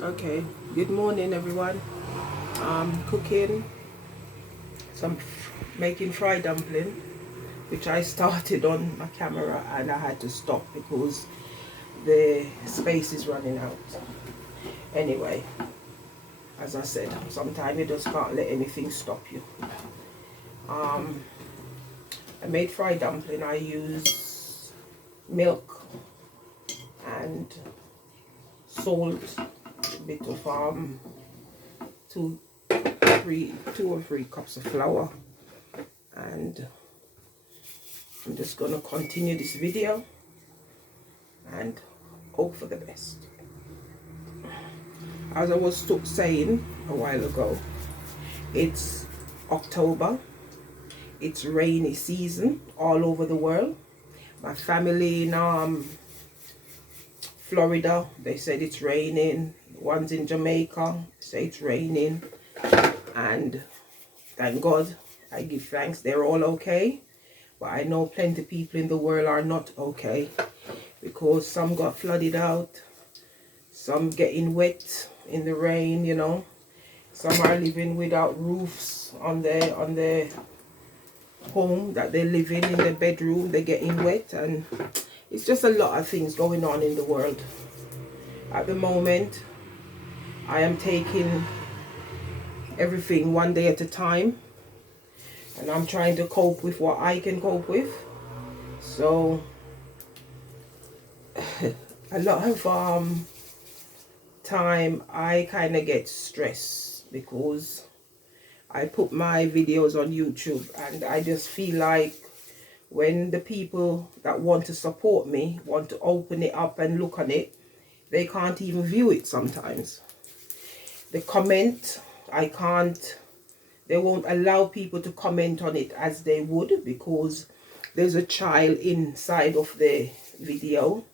Okay, good morning everyone. I'm cooking some making fried dumpling, which I started on my camera and I had to stop because the space is running out. Anyway, as I said, sometimes you just can't let anything stop you. um I made fried dumpling. I use milk and salt, a bit of two or three cups of flour, and I'm just gonna continue this video and hope for the best. As I was saying a while ago, it's October, it's rainy season all over the world. My family in Florida, they said it's raining. Ones in Jamaica say it's raining, and thank God, I give thanks they're all okay. But I know plenty of people in the world are not okay, because some got flooded out, some getting wet in the rain, you know. Some are living without roofs on their home that they live in their bedroom. They're getting wet, and it's just a lot of things going on in the world. At the moment, I am taking everything one day at a time, and I'm trying to cope with what I can cope with. So a lot of time I kind of get stressed because I put my videos on YouTube, and I just feel like when the people that want to support me want to open it up and look on it, they can't even view it sometimes. The comment, I can't, they won't allow people to comment on it as they would, because there's a child inside of the video.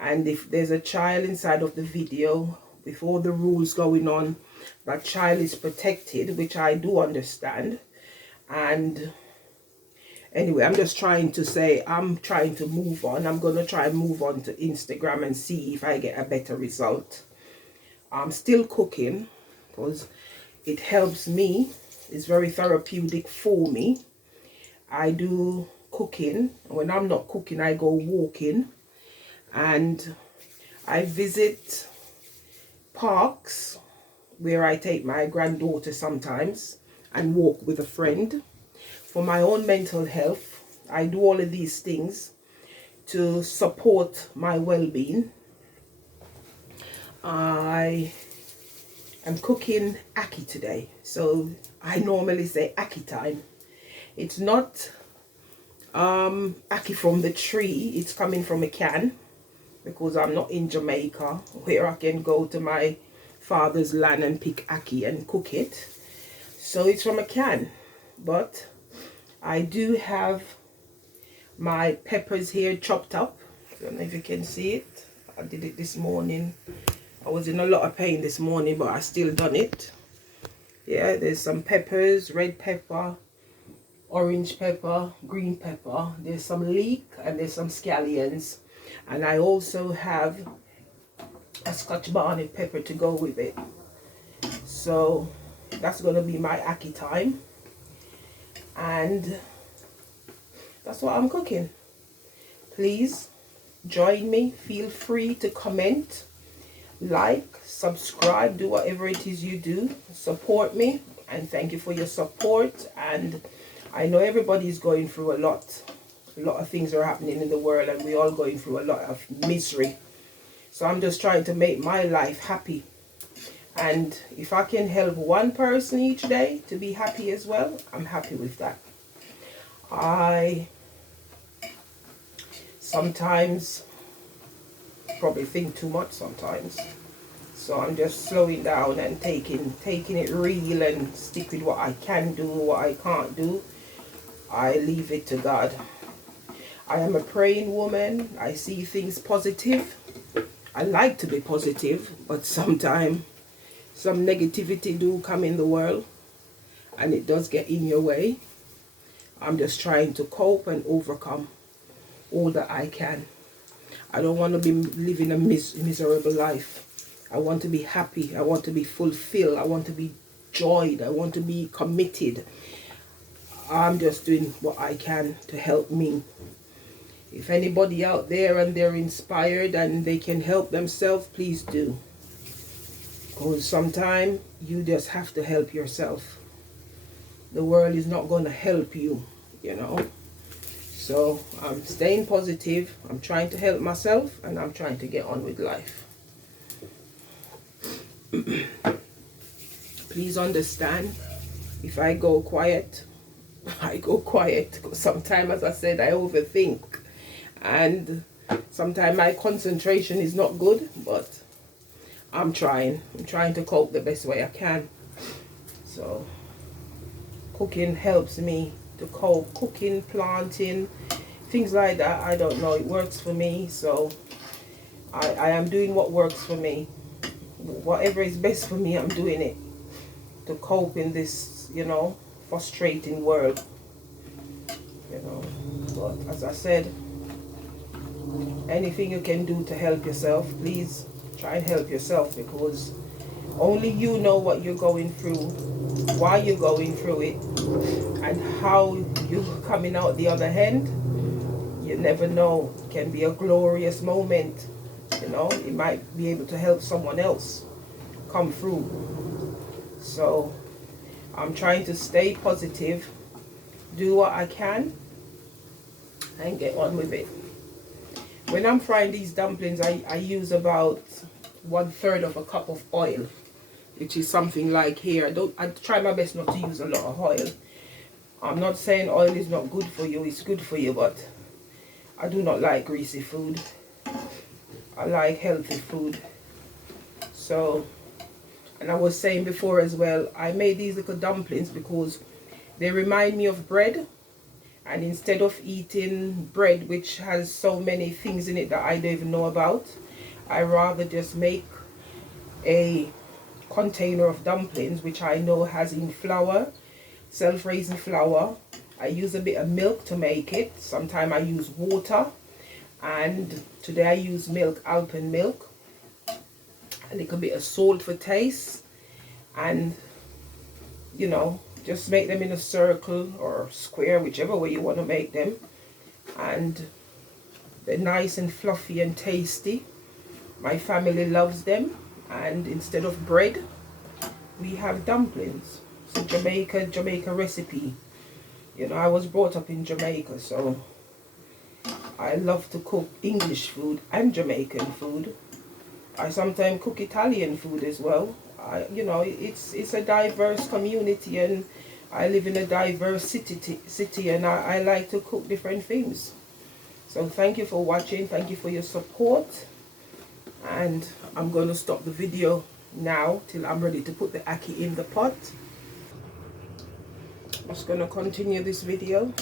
And if there's a child inside of the video, with all the rules going on, that child is protected, which I do understand. And anyway, I'm just trying to say, I'm trying to move on. I'm going to try and move on to Instagram and see if I get a better result. I'm still cooking because it helps me. It's very therapeutic for me. I do cooking. When I'm not cooking, I go walking. And I visit parks where I take my granddaughter sometimes and walk with a friend. For my own mental health, I do all of these things to support my well-being. I am cooking ackee today. So I normally say ackee time. It's not ackee from the tree, it's coming from a can, because I'm not in Jamaica where I can go to my father's land and pick ackee and cook it. So it's from a can. But I do have my peppers here chopped up. I don't know if you can see it. I did it this morning. I was in a lot of pain this morning, but I still done it. Yeah, there's some peppers, red pepper, orange pepper, green pepper. There's some leek and there's some scallions. And I also have a Scotch bonnet pepper to go with it. So that's going to be my ackee time. And that's what I'm cooking. Please join me. Feel free to comment, like, subscribe, do whatever it is you do. Support me, and thank you for your support. And I know everybody's going through a lot of things are happening in the world, and we're all going through a lot of misery. So I'm just trying to make my life happy. And if I can help one person each day to be happy as well, I'm happy with that. I sometimes probably think too much sometimes. So I'm just slowing down and taking it real and stick with what I can do, what I can't do. I leave it to God. I am a praying woman. I see things positive. I like to be positive, but sometimes some negativity do come in the world, and it does get in your way. I'm just trying to cope and overcome all that I can. I don't want to be living a miserable life. I want to be happy. I want to be fulfilled. I want to be joyed. I want to be committed. I'm just doing what I can to help me. If anybody out there and they're inspired and they can help themselves, please do. Because sometimes you just have to help yourself. The world is not going to help you, you know. So I'm staying positive. I'm trying to help myself and I'm trying to get on with life. Please understand, if I go quiet, I go quiet. Because sometimes, as I said, I overthink. And sometimes my concentration is not good, but I'm trying to cope the best way I can. So cooking helps me to cope. Cooking, planting, things like that, I don't know, it works for me. So I am doing what works for me. Whatever is best for me, I'm doing it to cope in this, you know, frustrating world, you know. But as I said, anything you can do to help yourself, please try and help yourself, because only you know what you're going through, why you're going through it, and how you're coming out the other end. You never know. It can be a glorious moment, you know. You might be able to help someone else come through. So I'm trying to stay positive, do what I can, and get on with it. When I'm frying these dumplings, I use about 1/3 of a cup of oil, which is something like here. I try my best not to use a lot of oil. I'm not saying oil is not good for you, it's good for you, but I do not like greasy food. I like healthy food. So, and I was saying before as well, I made these little dumplings because they remind me of bread. And instead of eating bread which has so many things in it that I don't even know about, I rather just make a container of dumplings which I know has in flour, self-raising flour. I use a bit of milk to make it. Sometimes I use water, and today I use milk, almond milk, a little bit of salt for taste, and you know, just make them in a circle or square, whichever way you want to make them, and they're nice and fluffy and tasty. My family loves them, and instead of bread we have dumplings. It's a Jamaica recipe. You know, I was brought up in Jamaica, so I love to cook English food and Jamaican food. I sometimes cook Italian food as well. You know, it's a diverse community, and I live in a diverse city, and I like to cook different things. So thank you for watching. Thank you for your support. And I'm going to stop the video now till I'm ready to put the ackee in the pot. I'm just going to continue this video.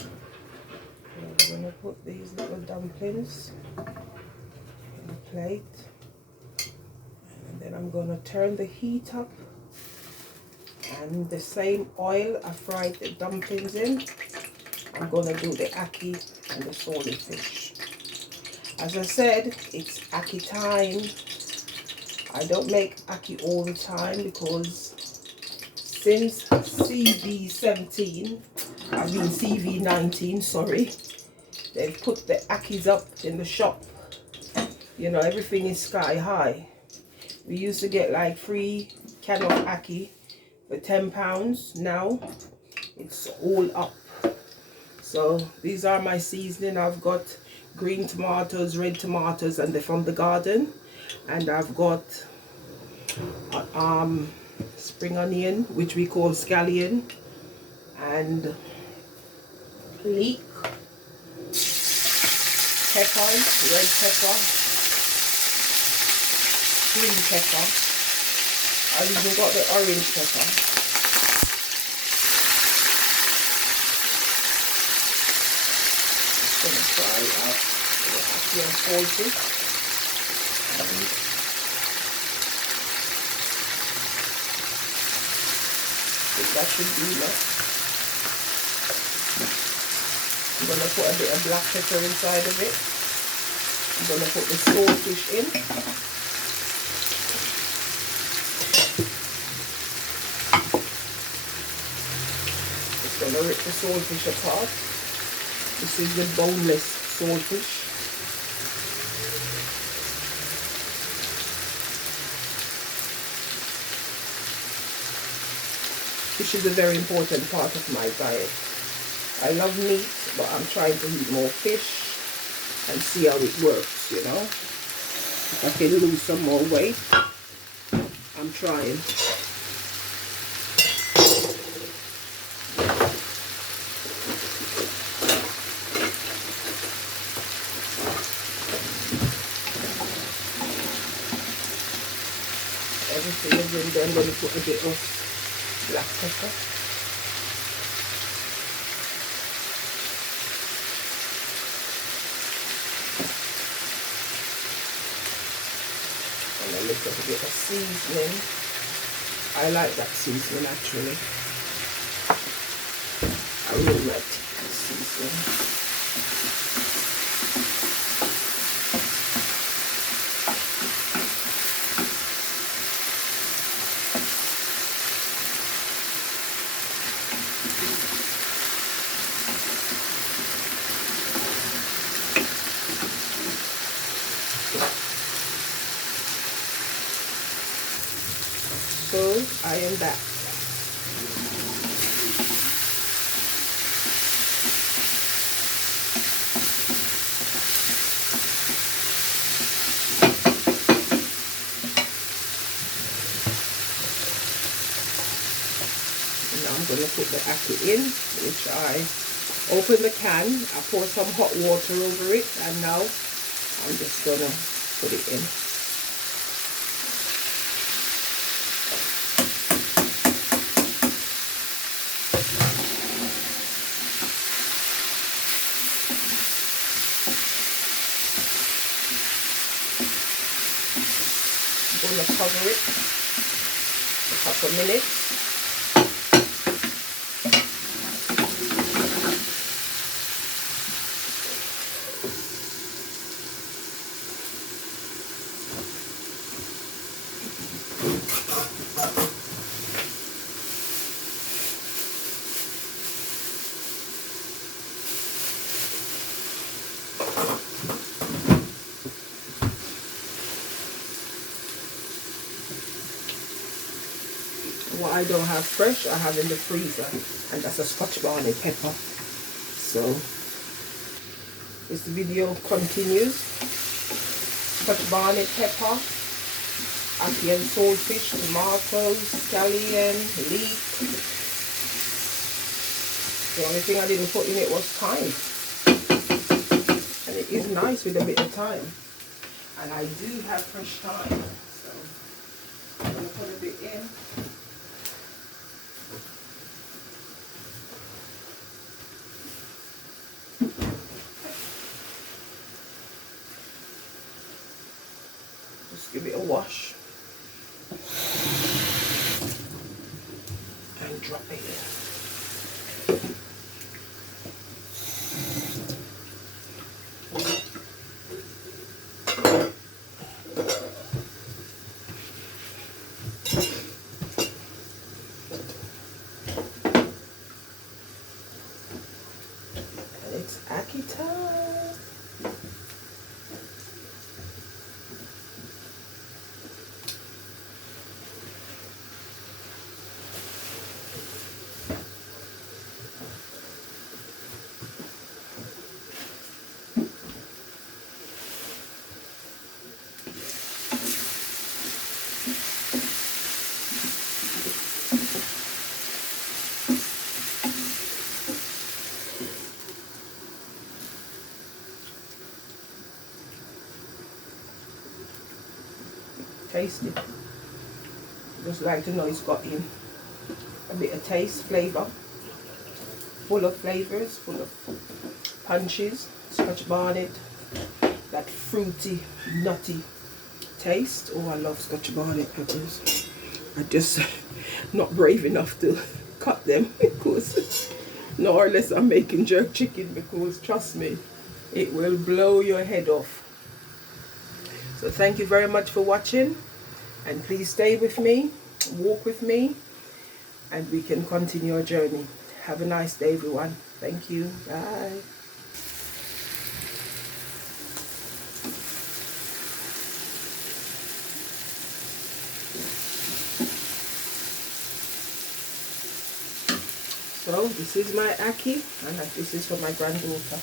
I'm going to put these little dumplings in the plate. And then I'm going to turn the heat up. And the same oil I fried the dumplings in, I'm going to do the ackee and the salted fish. As I said, it's ackee time. I don't make ackee all the time because since CV19, sorry, they've put the ackees up in the shop. You know, everything is sky high. We used to get like 3 can of ackee for £10. Now it's all up. So these are my seasoning. I've got green tomatoes, red tomatoes, and they're from the garden. And I've got spring onion, which we call scallion, and leek, peppers, red pepper, green pepper. I've even got the orange pepper. Just gonna fry it up after I'm salted. That should be enough. I'm going to put a bit of black pepper inside of it. I'm going to put the saltfish in. going to rip the swordfish apart. This is the boneless swordfish. Fish is a very important part of my diet. I love meat, but I'm trying to eat more fish and see how it works, you know. If I can lose some more weight, I'm trying. Everything is in there. I'm going to put a bit of black pepper. And a little bit of seasoning. I like that seasoning actually. I really like the seasoning. So I am back. Now I'm going to put the ackee in, which I open the can, I pour some hot water over it, and now I'm just going to put it in. I'm going to cover it for a couple of minutes. What I don't have fresh, I have in the freezer, and that's a Scotch bonnet pepper. So, as the video continues, Scotch bonnet pepper, ackee and swordfish, tomatoes, scallion, leek. The only thing I didn't put in it was thyme, and it is nice with a bit of thyme, and I do have fresh thyme, so I'm going to put a bit in. Just give it a wash and drop it in. And it's ackee time. Taste it. Just like to know it's got in a bit of taste, flavour, full of flavours, full of punches, Scotch bonnet, that fruity, nutty taste. Oh, I love Scotch bonnet peppers. I'm just not brave enough to cut them because, nor unless I'm making jerk chicken, because trust me, it will blow your head off. So thank you very much for watching, and please stay with me, walk with me, and we can continue our journey. Have a nice day, everyone. Thank you. Bye. So this is my ackee, and this is for my granddaughter.